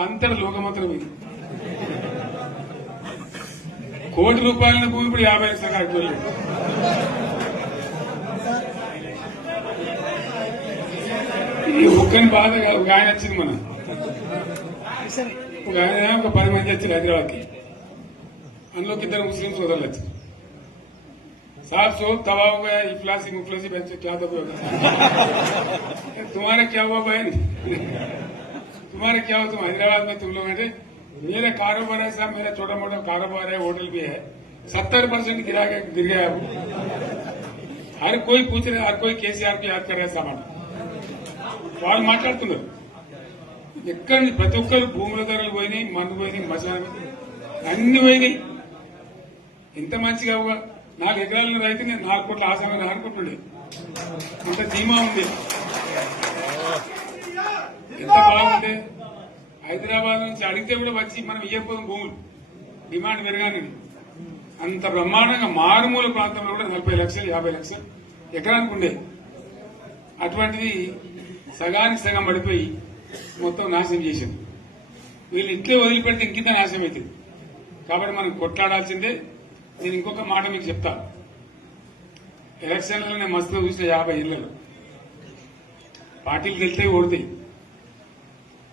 అంతటి లోకమంత్రం ఇది కోటి రూపాయల భూమి ఇప్పుడు యాభై లక్షల కాడికి వెళ్ళాడు ఈ ఒక్కని బాధ కాదు. ఒక ఆయన వచ్చింది మన సరే ఒక ఆయన ఒక పది మంది వచ్చారు హైదరాబాద్కి అందులోకి ఇద్దరు ముస్లిం సోదరులు వచ్చారు साहब सो तवा हो गया इफलासी मुफलासी बच्चे क्या दबे हो गए तुम्हारा क्या हुआ बहन तुम्हारा क्या हुआ तुम हैदराबाद में तुम लोग हैं मेरा कारोबार है साहब मेरा छोटा मोटा कारोबार है होटल भी है सत्तर परसेंट गिरा के गिर गया अब हर कोई पूछ रहे हर कोई केसीआर को याद कर रहा है सामान వాళ్ళు మాట్లాడుతున్నారు ఎక్కడ నుంచి ప్రతి ఒక్కరు భూముల ధరలు పోయినాయి మందు పోయినాయి మసాలా అన్ని పోయినాయి ఎంత మంచిగా ఒక నాలుగు ఎకరాల రైతు నేను నాలుగు కోట్ల ఆసామని అనుకుంటుండే అంత ధీమా ఉంది హైదరాబాద్ నుంచి అడిగితే కూడా వచ్చి మనం ఇవ్వకపోతే భూములు. డిమాండ్ పెరగానే అంత బ్రహ్మాండంగా మారుమూల ప్రాంతంలో కూడా నలభై లక్షలు యాభై లక్షలు ఎకరానికి ఉండేది అటువంటిది సగానికి సగం పడిపోయి మొత్తం నాశనం చేసింది. వీళ్ళు ఇట్లే వదిలిపెడితే ఇంకింత నాశనం అవుతుంది కాబట్టి మనం కొట్లాడాల్సిందే. నేను ఇంకొక మాట మీకు చెప్తా. ఎలక్షన్లలో నేను మస్తుగా చూసిన యాభై ఇళ్ళలో పార్టీలు గెలితే ఓడతాయి.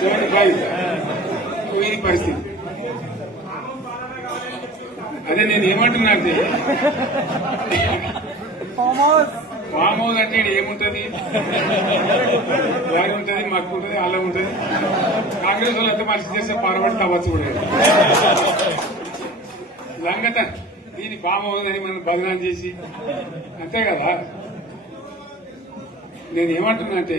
సెవెంటీ ఫైవ్ ఇది పరిస్థితి. అదే నేను ఏమంటున్నా అంటే ఫామ్ హౌస్ అంటే ఏముంటది? వారి ఉంటది మాకు ఉంటది అలా ఉంటది. కాంగ్రెస్ వాళ్ళు ఎంత మనిషి చేస్తే పొరపాటు తవ్వచ్చు కూడా. దీని ఫామ్ హౌస్ అని మనం బదనాం చేసి అంతే కదా? నేను ఏమంటున్నా అంటే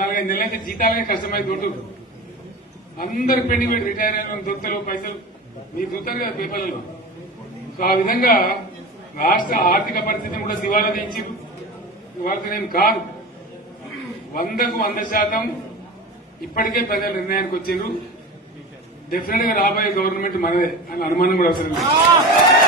నాలుగైదు నెలలైతే జీతాలే కష్టమైపోతుంది అందరు పెండింగ్ పెట్టి రిటైర్ అయిన దొత్తలు పైసలు మీరు చూస్తారు కదా పేపర్లలో. సో ఆ విధంగా రాష్ట్ర ఆర్థిక పరిస్థితిని కూడా దివాలా తీయించారు ఇవాళ కాదు. వందకు వంద శాతం ఇప్పటికే ప్రజలు నిర్ణయానికి వచ్చారు డెఫినెట్గా రాబోయే గవర్నమెంట్ మనదే అని అనుమానం కూడా అవసరం లేదు.